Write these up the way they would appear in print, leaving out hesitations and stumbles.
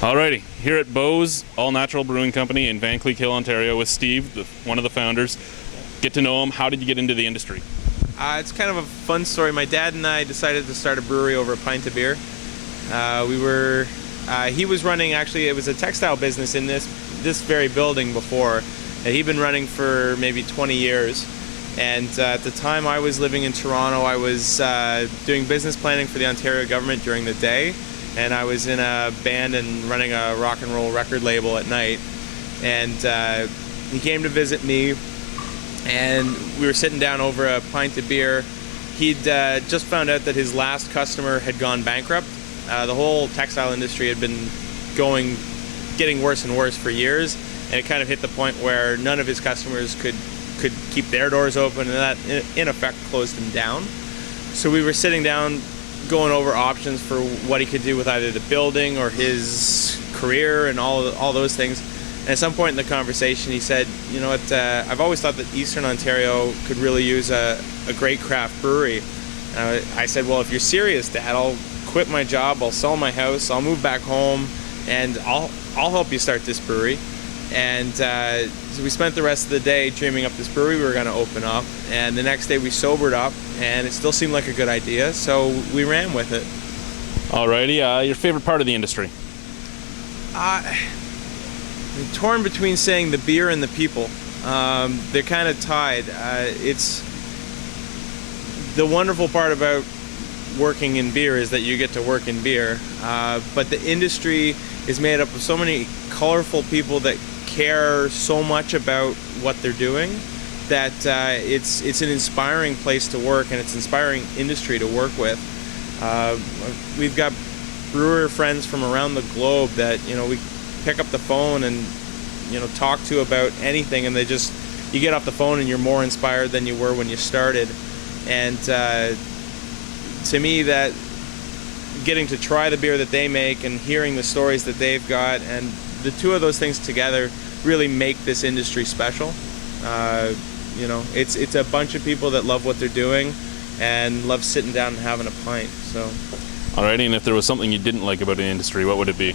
Alrighty, here at Beau's all-natural brewing company in Vankleek Hill, Ontario, with Steve, one of the founders. Get to know him. How did you get into the industry? It's kind of a fun story. My dad and I decided to start a brewery over a pint of beer. He was running, actually, it was a textile business in this very building before. And he'd been running for maybe 20 years. And at the time I was living in Toronto, I was doing business planning for the Ontario government during the day. And I was in a band and running a rock and roll record label at night. And he came to visit me, and we were sitting down over a pint of beer. He'd just found out that his last customer had gone bankrupt. The whole textile industry had been getting worse and worse for years, and it kind of hit the point where none of his customers could keep their doors open, and that in effect closed him down. So we were sitting down going over options for what he could do with either the building or his career and all those things. And at some point in the conversation he said, you know what, I've always thought that Eastern Ontario could really use a great craft brewery. I said, well, if you're serious, Dad, I'll quit my job, I'll sell my house, I'll move back home, and I'll help you start this brewery. And so we spent the rest of the day dreaming up this brewery we were going to open up, and the next day we sobered up, and it still seemed like a good idea, so we ran with it. Alrighty, your favorite part of the industry? I'm torn between saying the beer and the people. They're kind of tied. It's the wonderful part about working in beer is that you get to work in beer, but the industry is made up of so many colorful people that care so much about what they're doing that it's an inspiring place to work, and it's an inspiring industry to work with. We've got brewer friends from around the globe that we pick up the phone and talk to about anything, and you get off the phone and you're more inspired than you were when you started. And to me, that getting to try the beer that they make and hearing the stories that they've got, and the two of those things together really make this industry special. It's a bunch of people that love what they're doing and love sitting down and having a pint. So, alrighty, and if there was something you didn't like about the industry, what would it be?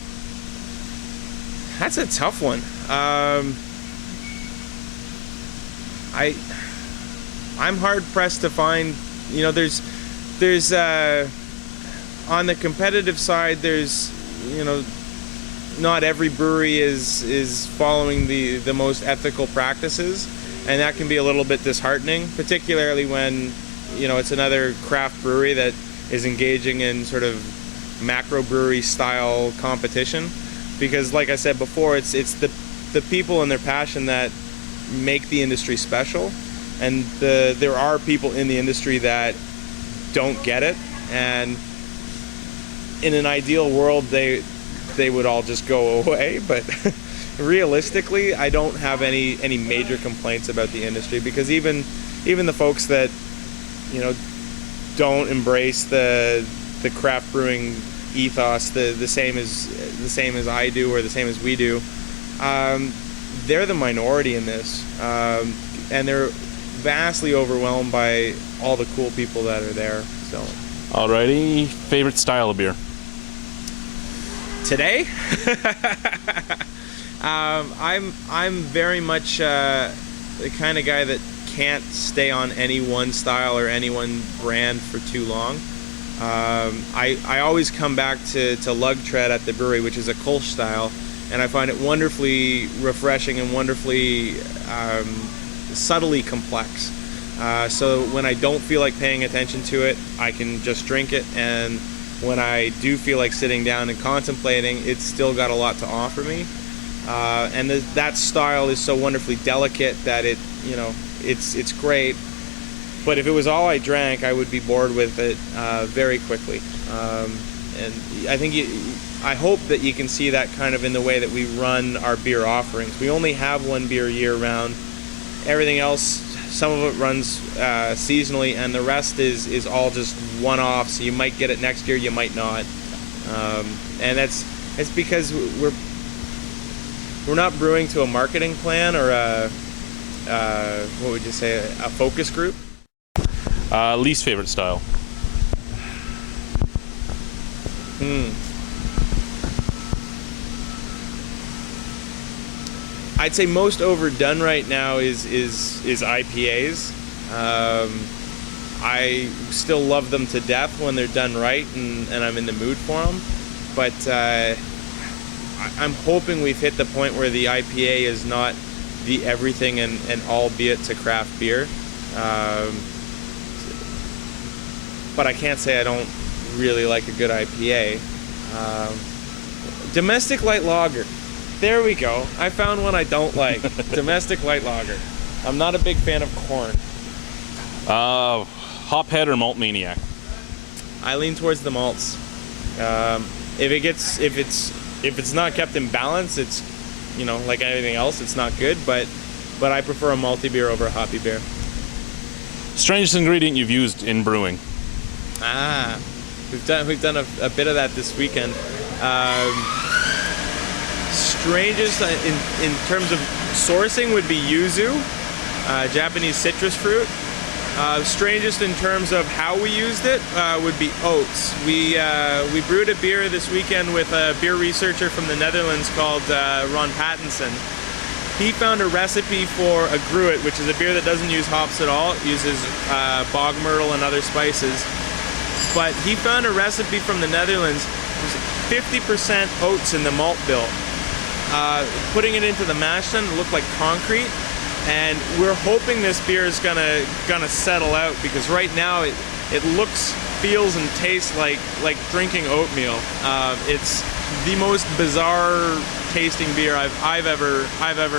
That's a tough one. I'm hard pressed to find. There's on the competitive side, there's not every brewery is following the most ethical practices, and that can be a little bit disheartening, particularly when it's another craft brewery that is engaging in sort of macro brewery style competition. Because like I said before, it's the people and their passion that make the industry special, and there are people in the industry that don't get it, and in an ideal world they would all just go away, but realistically I don't have any major complaints about the industry, because even the folks that don't embrace the craft brewing ethos the same as I do, or the same as we do, they're the minority in this, and they're vastly overwhelmed by all the cool people that are there. So, alrighty, favorite style of beer? Today, I'm very much the kind of guy that can't stay on any one style or any one brand for too long. I always come back to Lug Tread at the brewery, which is a Kolsch style, and I find it wonderfully refreshing and wonderfully subtly complex. So when I don't feel like paying attention to it, I can just drink it, and when I do feel like sitting down and contemplating, it's still got a lot to offer me. And that style is so wonderfully delicate that it's great. But if it was all I drank, I would be bored with it very quickly. And I hope that you can see that kind of in the way that we run our beer offerings. We only have one beer year round. Everything else, some of it runs seasonally, and the rest is all just one-off. So you might get it next year, you might not. And it's because we're not brewing to a marketing plan or what would you say, a focus group. Least favorite style? I'd say most overdone right now is IPAs. I still love them to death when they're done right and I'm in the mood for them. But I'm hoping we've hit the point where the IPA is not the everything and albeit to craft beer. But I can't say I don't really like a good IPA. Domestic light lager. There we go. I found one I don't like. Domestic light lager. I'm not a big fan of corn. Hophead or Malt Maniac? I lean towards the malts. If it's not kept in balance, it's, you know, like anything else, it's not good. But I prefer a malty beer over a hoppy beer. Strangest ingredient you've used in brewing? We've done a bit of that this weekend. Strangest in terms of sourcing would be yuzu, Japanese citrus fruit. Strangest in terms of how we used it would be oats. We brewed a beer this weekend with a beer researcher from the Netherlands called Ron Pattinson. He found a recipe for a gruit, which is a beer that doesn't use hops at all. It uses bog myrtle and other spices. But he found a recipe from the Netherlands. It was 50% oats in the malt bill. Putting it into the mash tun, it looked like concrete. And we're hoping this beer is gonna settle out, because right now it looks, feels, and tastes like drinking oatmeal. It's the most bizarre tasting beer I've ever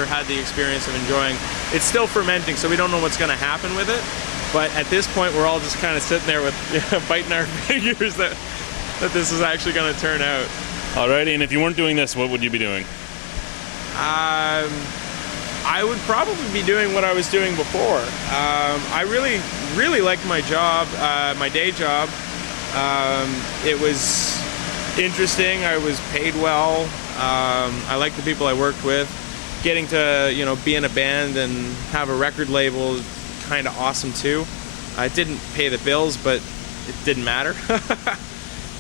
had the experience of enjoying. It's still fermenting, so we don't know what's gonna happen with it. But at this point, we're all just kind of sitting there with biting our fingers that this is actually gonna turn out. Alrighty, and if you weren't doing this, what would you be doing? I would probably be doing what I was doing before. I really liked my job, my day job. It was interesting. I was paid well. I liked the people I worked with. Getting to, you know, be in a band and have a record label is kind of awesome too. I didn't pay the bills, but it didn't matter.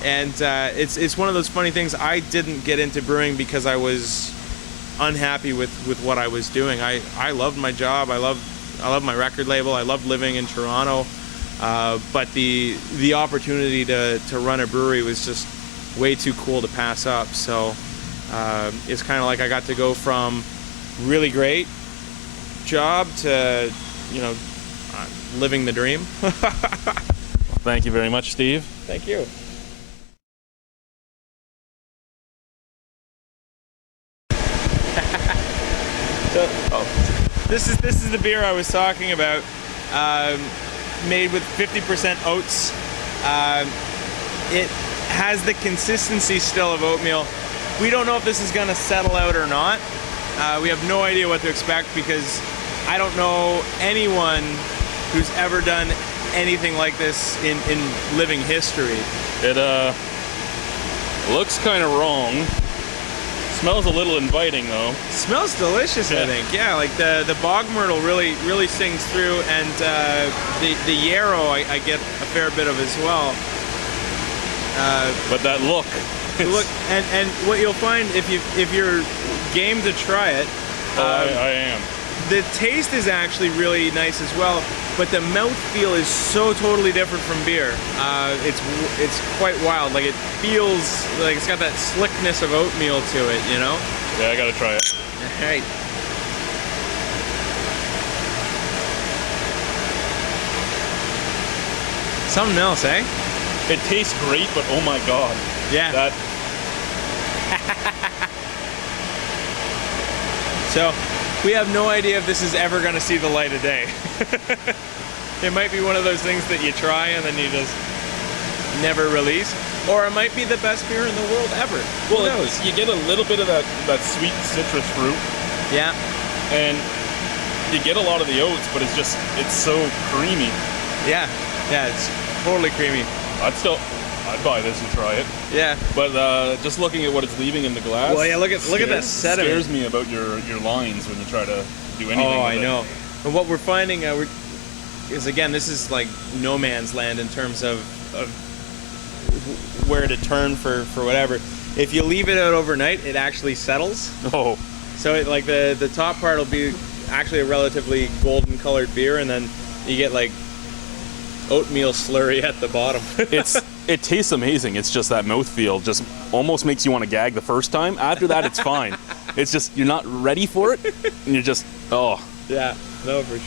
And it's one of those funny things. I didn't get into brewing because I was unhappy with what I was doing. I loved my job. I loved my record label. I loved living in Toronto. But the opportunity to run a brewery was just way too cool to pass up. So it's kind of like I got to go from really great job to, you know, living the dream. Thank you very much, Steve. Thank you. This is the beer I was talking about, made with 50% oats. It has the consistency still of oatmeal. We don't know if this is going to settle out or not. We have no idea what to expect, because I don't know anyone who's ever done anything like this in living history. It looks kind of wrong. Smells a little inviting though. Smells delicious, yeah. I think. Yeah, like the bog myrtle really sings through, and the yarrow I get a fair bit of as well. But that look. And what you'll find if you're game to try it. I am. The taste is actually really nice as well, but the mouthfeel is so totally different from beer. It's quite wild. Like, it feels like it's got that slickness of oatmeal to it, you know? Yeah, I gotta try it. All right. Something else, eh? It tastes great, but oh my god. Yeah. That. So, we have no idea if this is ever going to see the light of day. It might be one of those things that you try and then you just never release. Or it might be the best beer in the world ever. Who knows? You get a little bit of that sweet citrus fruit. Yeah. And you get a lot of the oats, but it's so creamy. Yeah. Yeah, it's totally creamy. I'd buy this and try it. Yeah. But just looking at what it's leaving in the glass. Well, yeah, look at that sediment. Scares me about your lines when you try to do anything. Oh, with I know. And what we're finding is, again, this is like no man's land in terms of where to turn for whatever. If you leave it out overnight, it actually settles. Oh. So like the top part will be actually a relatively golden colored beer, and then you get like oatmeal slurry at the bottom. It tastes amazing. It's just that mouthfeel just almost makes you want to gag the first time. After that, it's fine. It's just you're not ready for it, and you're just Yeah, no, for sure.